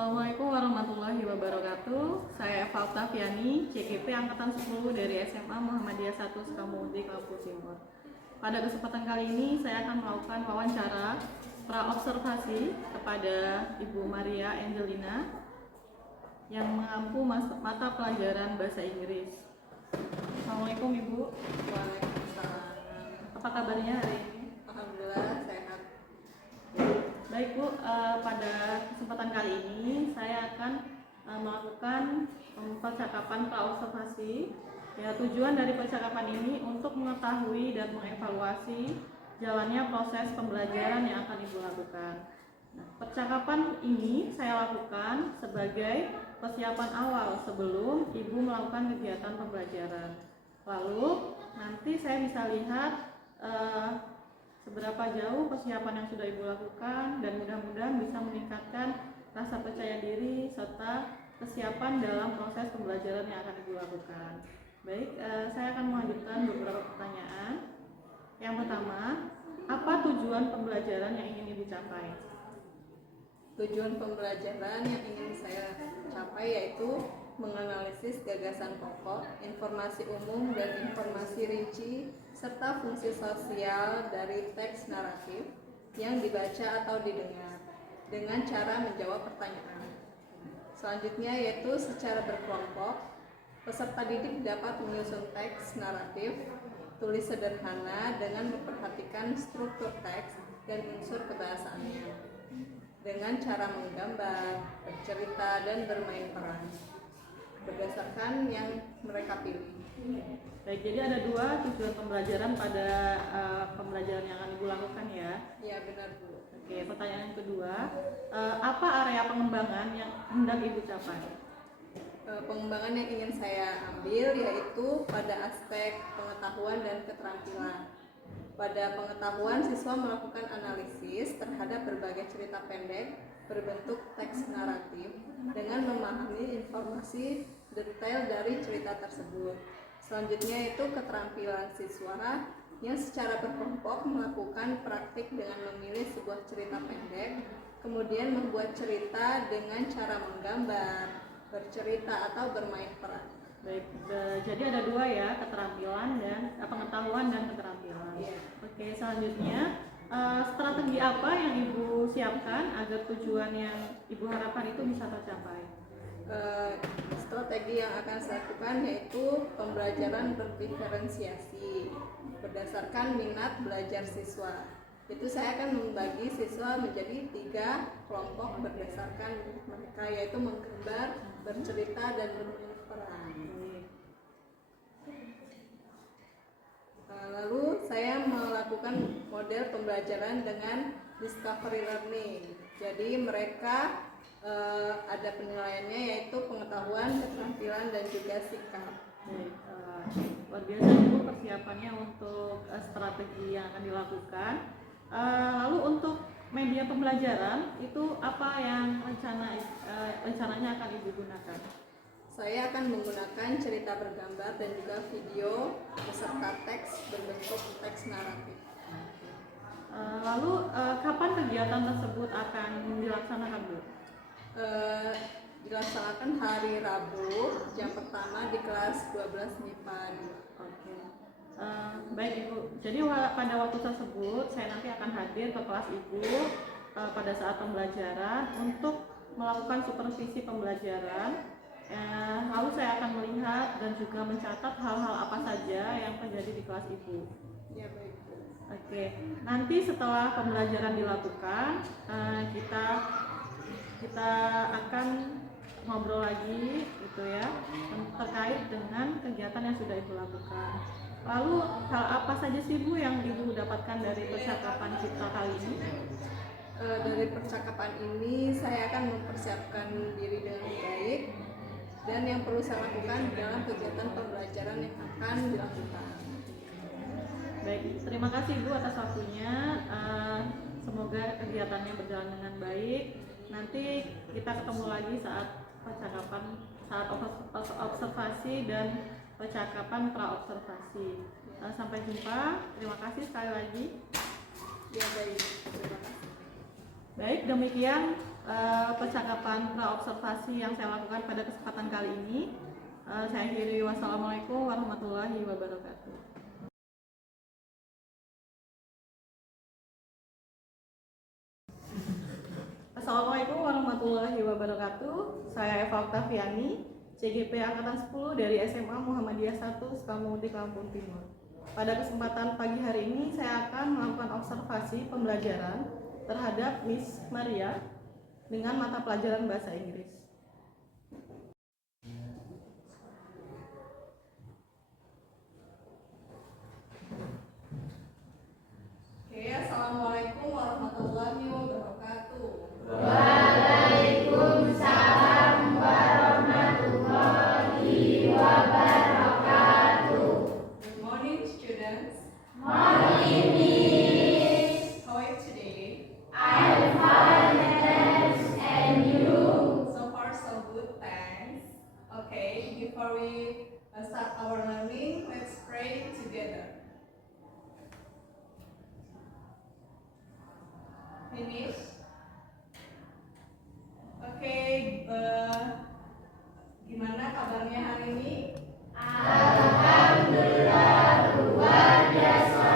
Assalamualaikum warahmatullahi wabarakatuh. Saya Eva Oktaviani, CGP Angkatan 10 dari SMA Muhammadiyah 1 Sukabumi, Lampung Timur. Pada kesempatan kali ini saya akan melakukan wawancara pra-observasi kepada Ibu Maria Angelina yang mengampu mata pelajaran Bahasa Inggris. Assalamualaikum Ibu. Waalaikumsalam. Apa kabarnya hari ini? Alhamdulillah sehat. Baik Bu, pada kesempatan kali ini saya akan melakukan percakapan pra-observasi. Ya, tujuan dari percakapan ini untuk mengetahui dan mengevaluasi jalannya proses pembelajaran yang akan Ibu lakukan. Nah, percakapan ini saya lakukan sebagai persiapan awal sebelum Ibu melakukan kegiatan pembelajaran. Lalu nanti saya bisa lihat seberapa jauh persiapan yang sudah Ibu lakukan dan mudah-mudahan bisa meningkatkan rasa percaya diri serta kesiapan dalam proses pembelajaran yang akan Ibu lakukan. Baik, saya akan melanjutkan beberapa pertanyaan. Yang pertama, apa tujuan pembelajaran yang ingin Ibu capai? Tujuan pembelajaran yang ingin saya capai yaitu menganalisis gagasan pokok, informasi umum dan informasi rinci, serta fungsi sosial dari teks naratif yang dibaca atau didengar dengan cara menjawab pertanyaan. Selanjutnya yaitu secara berkelompok, peserta didik dapat menyusun teks naratif, tulis sederhana dengan memperhatikan struktur teks dan unsur kebahasaannya, dengan cara menggambar, bercerita, dan bermain peran berdasarkan yang mereka pilih. Baik, jadi ada dua tujuan pembelajaran pada pembelajaran yang akan Ibu lakukan ya? Ya, benar Bu. Oke, pertanyaan yang kedua, apa area pengembangan yang hendak Ibu capai? Pengembangan yang ingin saya ambil yaitu pada aspek pengetahuan dan keterampilan. Pada pengetahuan, siswa melakukan analisis terhadap berbagai cerita pendek berbentuk teks naratif dengan memahami informasi detail dari cerita tersebut. Selanjutnya itu keterampilan siswa yang secara berkelompok melakukan praktik dengan memilih sebuah cerita pendek, kemudian membuat cerita dengan cara menggambar, bercerita, atau bermain peran. Baik, jadi ada dua ya, keterampilan dan pengetahuan dan keterampilan. Oke, selanjutnya strategi apa yang Ibu siapkan agar tujuan yang Ibu harapkan itu bisa tercapai? Strategi yang akan saya lakukan yaitu pembelajaran berdiferensiasi berdasarkan minat belajar siswa. Itu saya akan membagi siswa menjadi 3 kelompok berdasarkan minat mereka, yaitu menggambar, bercerita, dan bermain peran. Lalu saya melakukan model pembelajaran dengan discovery learning. Jadi mereka ada penilaiannya yaitu pengetahuan, keterampilan, dan juga sikap. Luar biasa Ibu persiapannya untuk strategi yang akan dilakukan. Lalu untuk media pembelajaran itu apa yang rencananya akan Ibu gunakan? Saya akan menggunakan cerita bergambar dan juga video beserta teks berbentuk teks naratif. Lalu kapan kegiatan tersebut akan dilaksanakan Bu? Dilaksanakan hari Rabu, jam pertama di kelas 12 MIPA 2. Oke. Baik Ibu, jadi pada waktu tersebut saya nanti akan hadir ke kelas Ibu pada saat pembelajaran untuk melakukan supervisi pembelajaran. Lalu saya akan melihat dan juga mencatat hal-hal apa saja yang terjadi di kelas Ibu. Ya, baik. Oke, nanti setelah pembelajaran dilakukan, kita akan ngobrol lagi gitu ya, terkait dengan kegiatan yang sudah Ibu lakukan. Lalu hal apa saja sih Bu yang Ibu dapatkan dari percakapan kita kali ini? Dari percakapan ini saya akan mempersiapkan diri dengan baik dan yang perlu saya lakukan dalam kegiatan pembelajaran yang akan dilakukan. Baik, terima kasih Bu atas waktunya. Semoga kegiatannya berjalan dengan baik. Nanti kita ketemu lagi saat percakapan, saat observasi dan percakapan pra-observasi. Sampai jumpa. Terima kasih sekali lagi. Ya, baik. Terima kasih. Baik, demikian percakapan pra-observasi yang saya lakukan pada kesempatan kali ini. Saya akhiri, wassalamualaikum warahmatullahi wabarakatuh. Assalamualaikum warahmatullahi wabarakatuh. Saya Eva Oktaviani, CGP Angkatan 10 dari SMA Muhammadiyah 1 Sukamamuti Lampung Timur. Pada kesempatan pagi hari ini saya akan melakukan observasi pembelajaran terhadap Miss Maria dengan mata pelajaran bahasa Inggris. Oke, assalamualaikum warahmatullahi wabarakatuh. Waalaikumsalam warahmatullahi wabarakatuh. Good morning, students. Morning, Miss. How are you today? I'm fine, thanks. And you? So far, so good. Thanks. Okay, before we start our learning, let's pray together. Finish. Oke, gimana kabarnya hari ini? Alhamdulillah luar biasa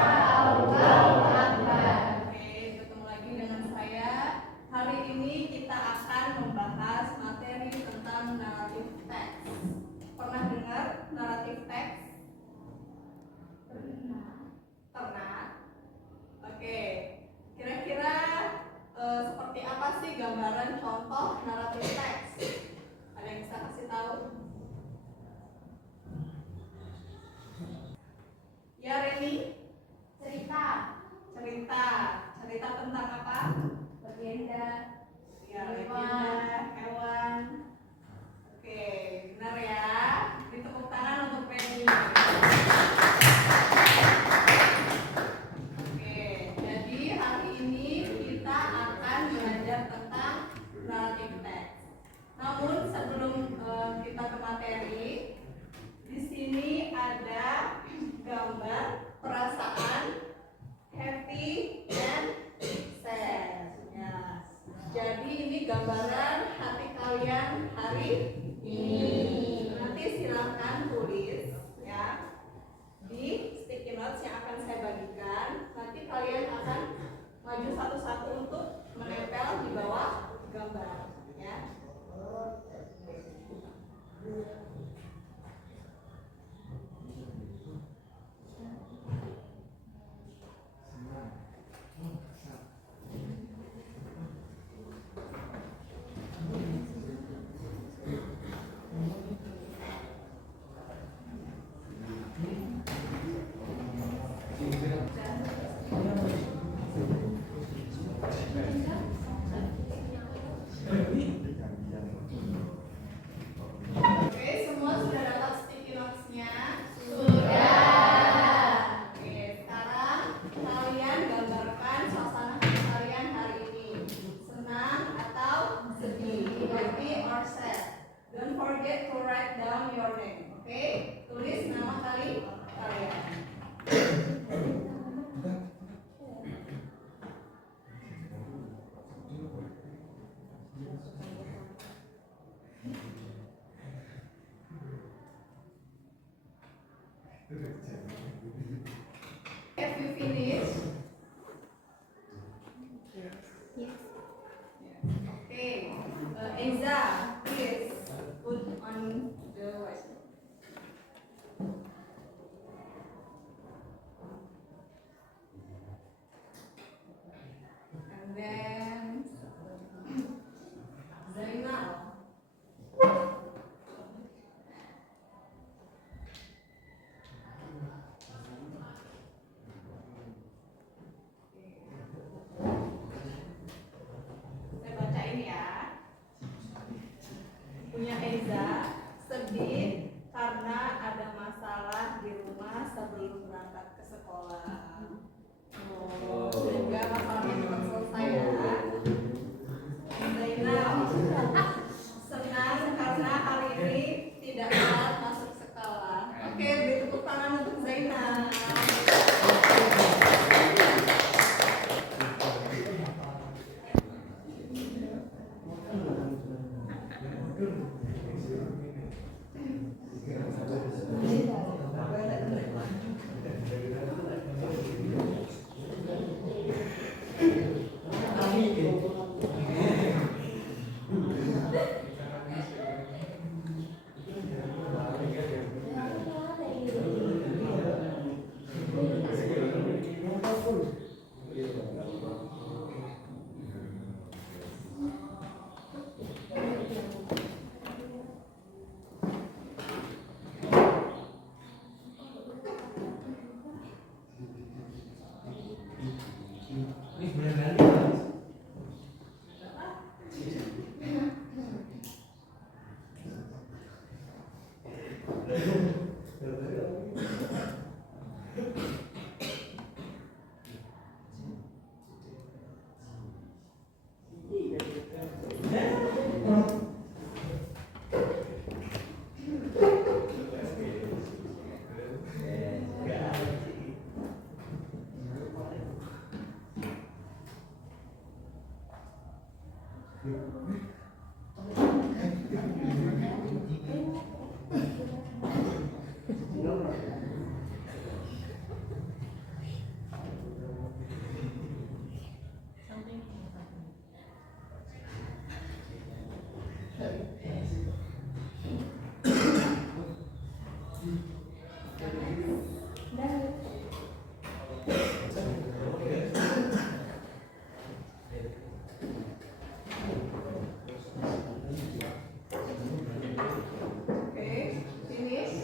Okay, finish.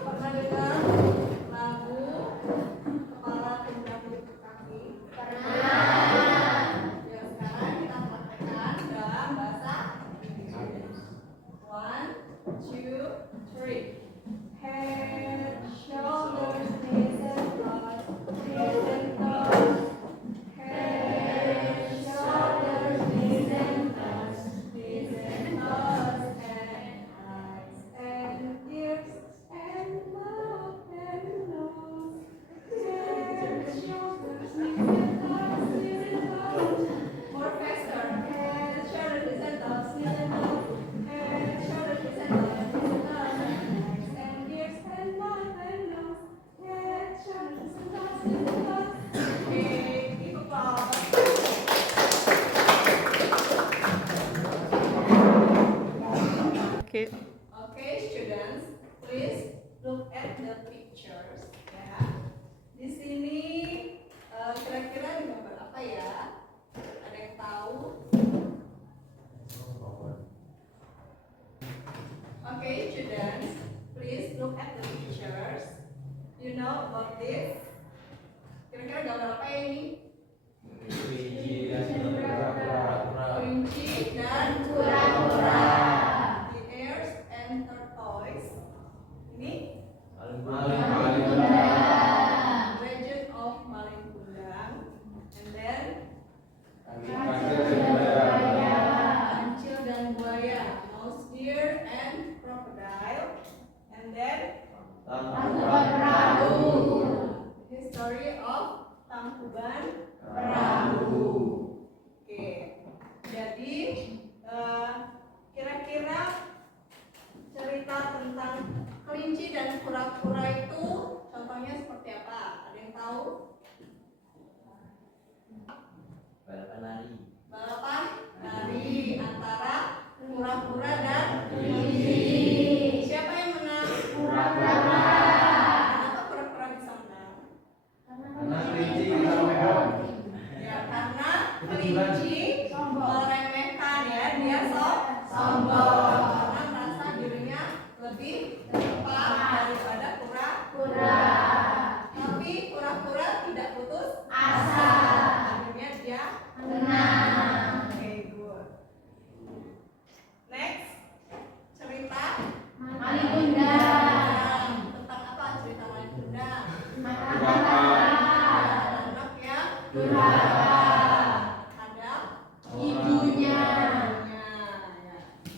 Pernah dengar lagu Kepala Pinggang Lutut Kaki? Ya, sekarang kita praktekkan dalam bahasa Inggris. 1, 2, 3. Head, shoulders, knees and toes, knees and toes. Head, shoulders, knees and toes, knees and toes, and eyes and ears and mouth and nose. Head, shoulders, knees and toes, knees and toes. More faster. Head, shoulders, knees and toes, knees and toes. Head, shoulders, knees and toes, knees and toes. Eyes and ears and mouth and nose. Head, shoulders, knees and toes, knees and toes. Okay, big applause. Oke. Okay, students, please look at the pictures. Ya, di sini kira-kira gambar apa ya? Ada yang tahu? Okay, students, please look at the pictures. You know about this? Kira-kira gambar apa ya ini? Kelinci dan kura-kura. The ears and tortoise. Ini Legend of Malin Kundang. And then kancil dan buaya. Mouse deer and crocodile. And then History of Tangkuban Perahu. Oke, jadi kira-kira cerita tentang kelinci dan kura-kura itu contohnya seperti apa? Ada yang tahu? Balapan lari antara kura-kura dan kelinci. Siapa yang menang? Kenapa kura-kura bisa menang? Ya, karena kelinci meremehkan ya, dia sombong karena merasa dirinya lebih cepat daripada kura-kura. Tapi kura-kura tidak putus asa. Akhirnya dia menang. Oke, good. Next, cerita Malin Kundang. tentang apa cerita Malin Kundang? Anak yang Durhaka. ada Ibunya. ya.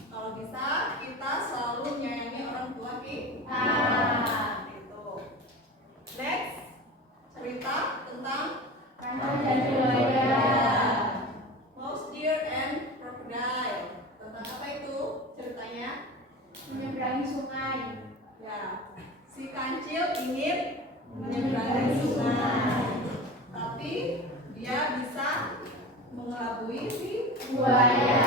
Kalau bisa kita selalu menyayangi orang tua kita. Itu. Next, cerita tentang Kancil dan buaya. mouse deer and crocodile. Tentang apa itu ceritanya? Menyeberangi sungai. Ya, si kancil ingin menyeberangi sungai, tapi dia bisa mengelabui si Buaya.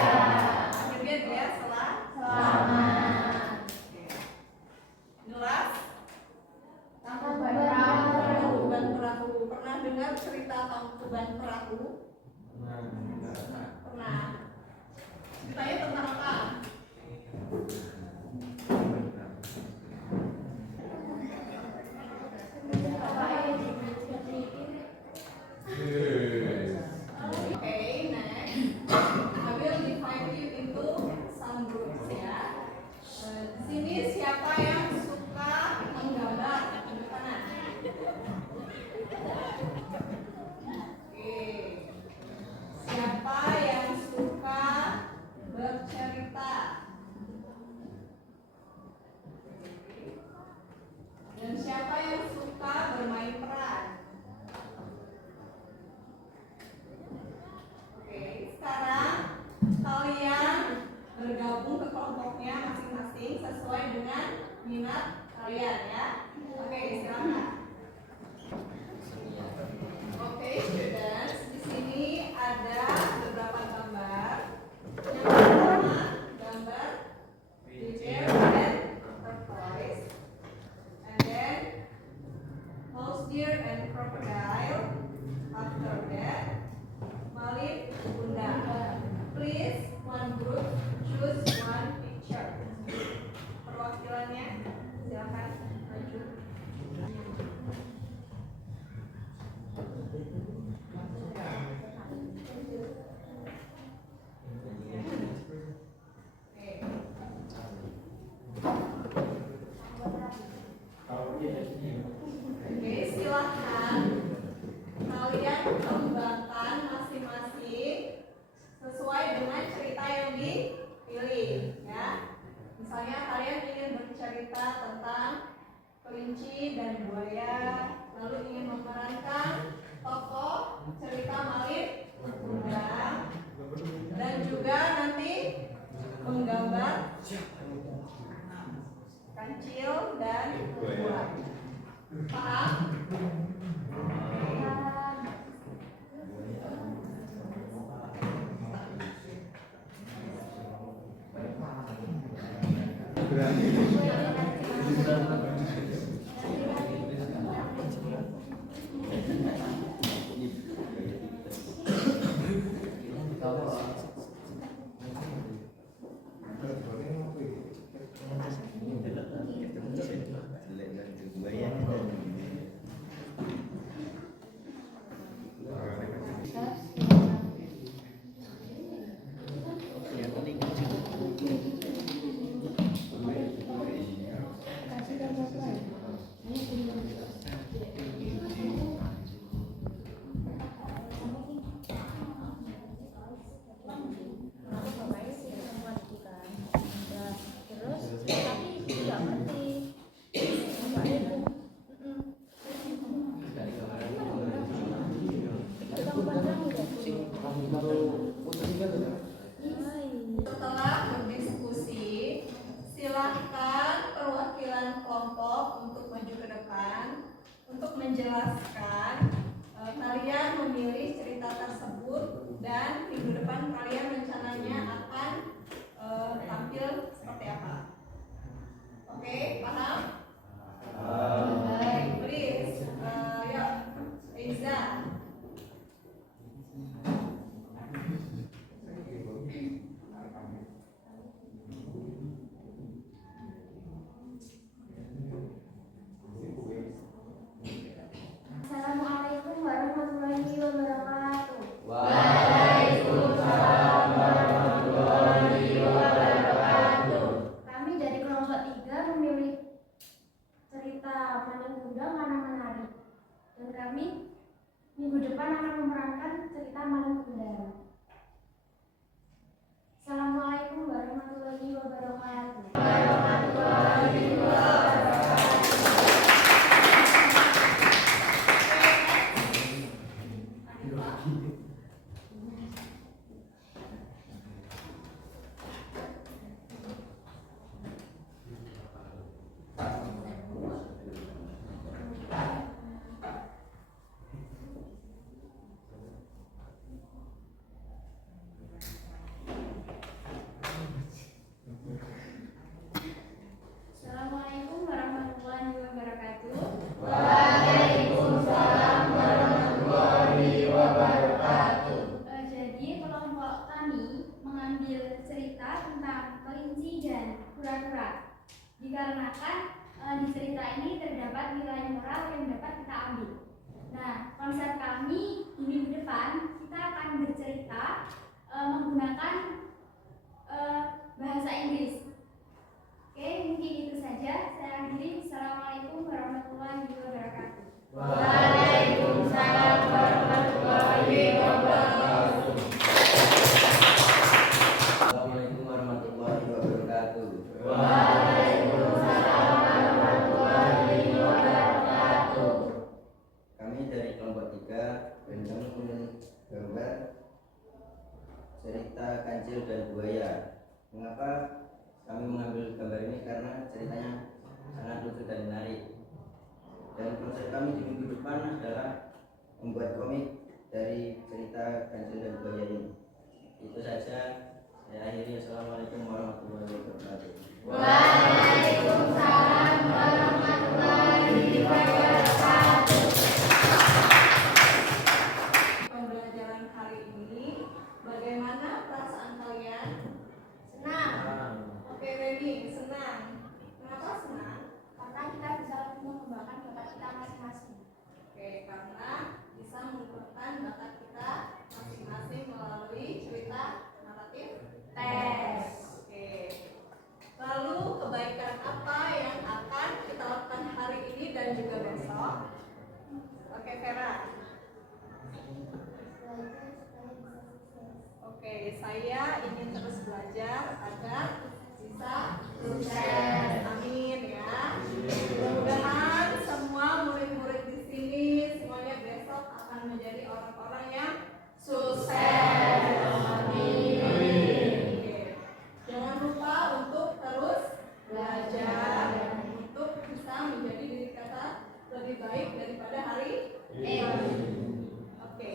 akhirnya dia selamat. Selamat. membuat cerita Tangkuban Perahu? Pernah. Ceritanya tentang apa? Okay, next. I will divide you into some groups ya. Di sini siapa yang suka menggambar? Tunjuk kanan. Oke. Siapa yang suka bercerita? Dan siapa yang suka bermain peran? Oke, sekarang kalian bergabung ke kelompoknya masing-masing sesuai dengan minat kalian ya. Oke, silakan. Oke, students, di sini ada beberapa gambar. Yang pertama, gambar bear and tortoise, and then mouse deer and crocodile. After that, Malin Bunda. Please, one group choose one picture. Perwakilannya, silakan maju. Oke, silahkan kalian kembangkan masing-masing sesuai dengan cerita yang dipilih ya. Misalnya kalian ingin bercerita tentang kelinci dan buaya, lalu ingin memerankan tokoh cerita Malin Bunda, dan juga nanti menggambar kancil dan buah. Paham? Setelah berdiskusi, silahkan perwakilan kelompok untuk maju ke depan untuk menjelaskan kalian memilih cerita tersebut dan minggu depan kalian rencananya akan tampil seperti apa. Oke, paham? Baik, please. Yuk, Eiza. Assalamualaikum warahmatullahi wabarakatuh. Waalaikumsalam warahmatullahi wabarakatuh. Kami dari kelompok 3 memilih cerita Malin Bunda karena menarik. Dan kami minggu depan akan memerankan cerita Malin Bunda. Assalamualaikum warahmatullahi wabarakatuh. Warahmatullahi wabarakatuh. berpura-pura. Dikarenakan di cerita ini terdapat nilai moral yang dapat kita ambil. Nah, konsep kami di minggu depan kita akan bercerita menggunakan bahasa Inggris. Oke, mungkin itu saja. Saya akhiri. Assalamualaikum warahmatullahi wabarakatuh. Waalaikumsalam warahmatullahi wabarakatuh. Assalamualaikum warahmatullahi wabarakatuh. Waalaikumsalam warahmatullahi wabarakatuh. Kami dari kelompok 3 dan kami menggambar cerita kancil dan buaya. Mengapa kami mengambil gambar ini? Karena ceritanya sangat lucu dan menarik. Dan konsep kami di minggu depan adalah membuat komik dari cerita kancil dan buaya ini. Itu saja. Saya akhiri. Assalamualaikum warahmatullahi wabarakatuh. Waalaikumsalam warahmatullahi wabarakatuh. Pembelajaran hari ini, bagaimana perasaan kalian? Senang, Oke, Reni, senang. Kenapa senang? karena kita bisa mengembangkan bakat kita masing-masing. Oke, karena bisa mengembangkan bakat kita masing-masing melalui cerita naratif Tes. Oke. Lalu kebaikan apa yang akan kita lakukan hari ini dan juga besok? Oke, Vera. Oke, saya ingin terus belajar agar bisa sukses. Amin ya. Mudah-mudahan semua murid-murid di sini semuanya besok akan menjadi orang-orang yang sukses. Amin. Oke. Jangan lupa untuk terus belajar untuk bisa menjadi diri kita lebih baik daripada hari ini. Oke.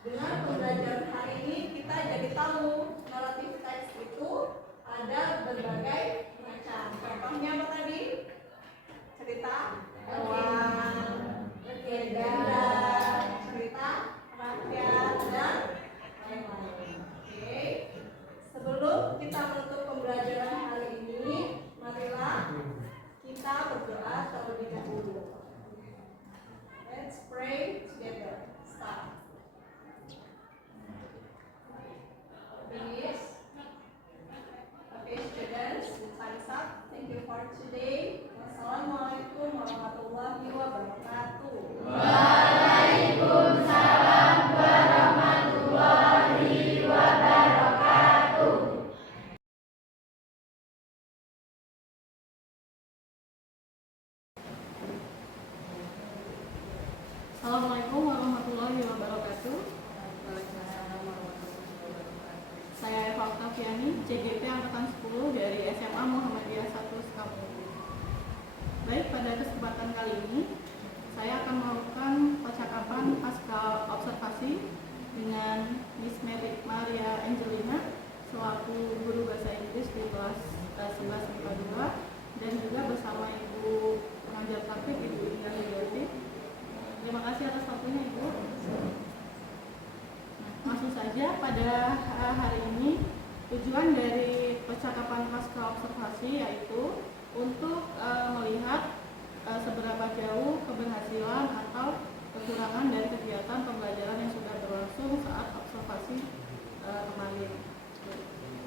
Dengan pembelajaran hari ini kita jadi tahu naratif teks itu ada berbagai macam. Contohnya apa tadi? Cerita hewan, legenda, cerita rakyat dan lain-lain. Oke. Sebelum kita menutup pembelajaran hari ini, marilah kita berdoa terlebih dahulu. Let's pray together. Start. Please. Okay, students, the time is up. Thank you for today. Wassalamualaikum warahmatullahi wabarakatuh. Waalaikumsalam warahmatullahi wabarakatuh. Assalamualaikum warahmatullahi wabarakatuh. Waalaikumsalam warahmatullahi wabarakatuh. Saya Eva Oktaviani, CGP Angkatan 10 dari SMA Muhammadiyah 1 Sukabumi. Baik, pada kesempatan kali ini saya akan melakukan percakapan pasca observasi dengan Miss Maria Angelina selaku guru bahasa Inggris di kelas 11 MIPA 2 dan juga bersama Ibu pengajar praktik Ibu Indah Lidiati. Terima kasih atas waktunya Ibu. Langsung saja pada hari ini tujuan dari percakapan pasca observasi yaitu untuk melihat seberapa jauh keberhasilan atau kekurangan dari kegiatan pembelajaran yang sudah berlangsung saat observasi kemarin.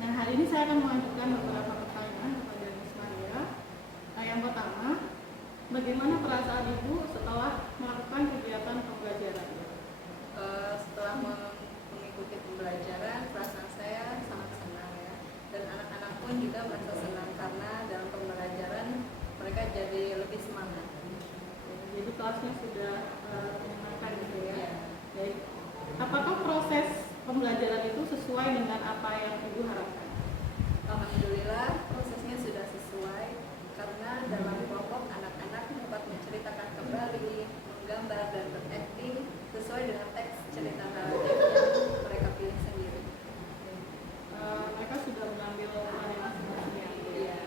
Nah, hari ini saya akan mengajukan beberapa pertanyaan kepada Miss Maria. Yang pertama, bagaimana perasaan Ibu setelah melakukan kegiatan pembelajaran? Setelah mengikuti pembelajaran, perasaan saya sangat senang ya, dan anak-anak pun juga merasa senang karena dalam pembelajaran mereka jadi lebih semangat. Jadi kelasnya sudah menyenangkan gitu ya. Baik. Apakah proses pembelajaran itu sesuai dengan apa yang Ibu harapkan? Alhamdulillah prosesnya sudah sesuai karena dalam kelompok anak-anak dapat menceritakan kembali, menggambar dan berakting sesuai dengan teks cerita naratif yang mereka pilih sendiri. Mereka sudah mengambil peran masing-masing. Ya.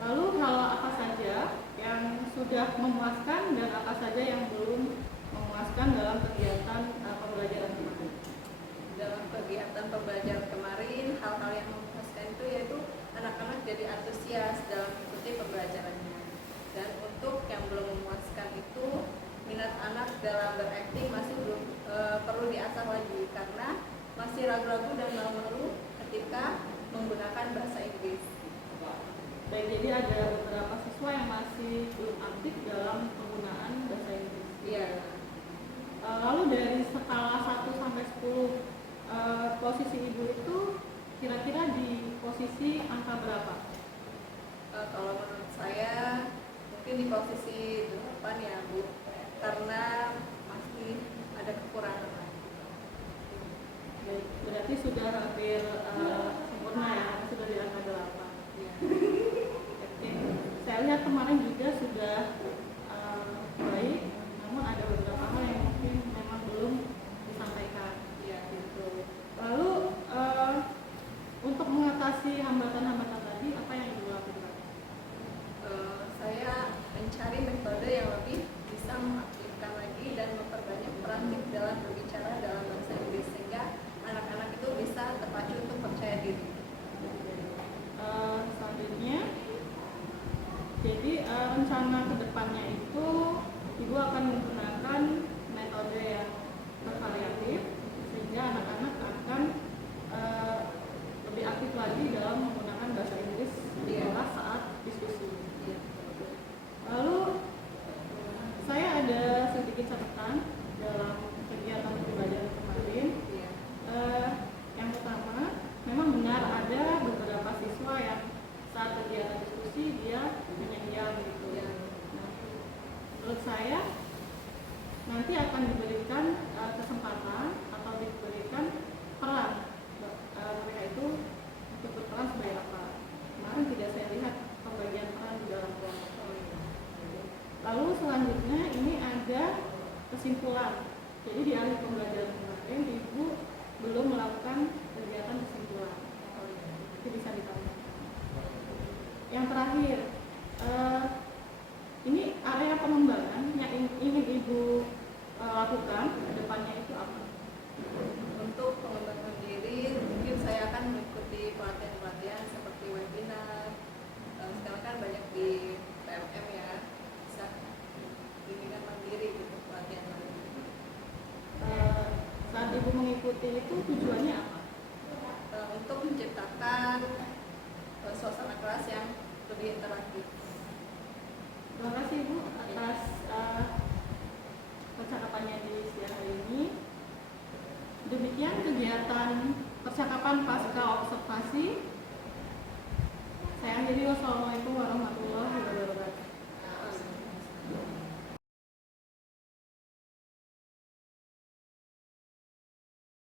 Lalu hal apa saja yang sudah memuaskan dan apa saja yang belum memuaskan dalam kegiatan pembelajaran kemarin? Dalam kegiatan pembelajaran kemarin, hal-hal yang memuaskan itu yaitu anak-anak menjadi antusias dalam mengikuti pembelajarannya. Dan untuk yang belum memuaskan itu, minat anak dalam berakting masih belum perlu diasah lagi karena masih ragu-ragu dan malu-malu ketika menggunakan bahasa Inggris. Baik, jadi ada beberapa siswa yang masih belum aktif dalam penggunaan bahasa Inggris. Iya. Lalu dari skala 1 sampai 10, posisi Ibu itu kira-kira di posisi angka berapa? Kalau menurut saya mungkin di posisi 8 ya Bu, karena masih ada kekurangan. Baik, berarti sudah hampir sempurna ya, sudah di angka 8. Iya. Oke, saya lihat kemarin juga sudah baik, namun ada beberapa hal yang mungkin memang belum disampaikan. Iya. Gitu. Lalu untuk mengatasi hambatan-hambatan tadi, apa yang Ibu lakukan? Saya mencari metode yang lebih bisa mengaktifkan lagi dan memperbanyak perantif dalam berbicara dalam bahasa Inggris sehingga anak-anak itu bisa terpacu untuk percaya diri. Selanjutnya, jadi rencana kedepannya itu Ibu akan menggunakan metode yang bervariatif sehingga anak-anak akan lebih aktif lagi dalam menggunakan bahasa Inggris di kelas saat diskusi. Lalu saya ada sedikit catatan dalam kegiatan pembelajaran kemarin. Yang pertama, memang benar ada beberapa siswa yang saat kegiatan diskusi dia menyendial gitu ya. Nah, menurut saya nanti akan diberikan kesempatan atau diberikan peran mereka itu untuk berperan sebagai apa. Kemarin tidak saya lihat pembagian peran di dalam kelompok. Lalu selanjutnya ini ada kesimpulan. Jadi di akhir pembelajaran kemarin Ibu belum melakukan kegiatan kesimpulan. Itu bisa ditambah. Yang terakhir, ini area pengembangan yang ingin Ibu lakukan ke depannya itu apa? Untuk pengembangan diri, mungkin saya akan mengikuti pelatihan-pelatihan seperti webinar. Sekarang kan banyak di PMM ya, bisa bimbingan mandiri gitu, pelatihan mandiri. Saat Ibu mengikuti itu tujuannya apa? Untuk menciptakan suasana kelas yang lebih interaktif. Terima kasih Ibu atas percakapannya di siang hari ini. Demikian kegiatan percakapan pasca observasi. Saya akhiri, wassalamualaikum warahmatullahi wabarakatuh.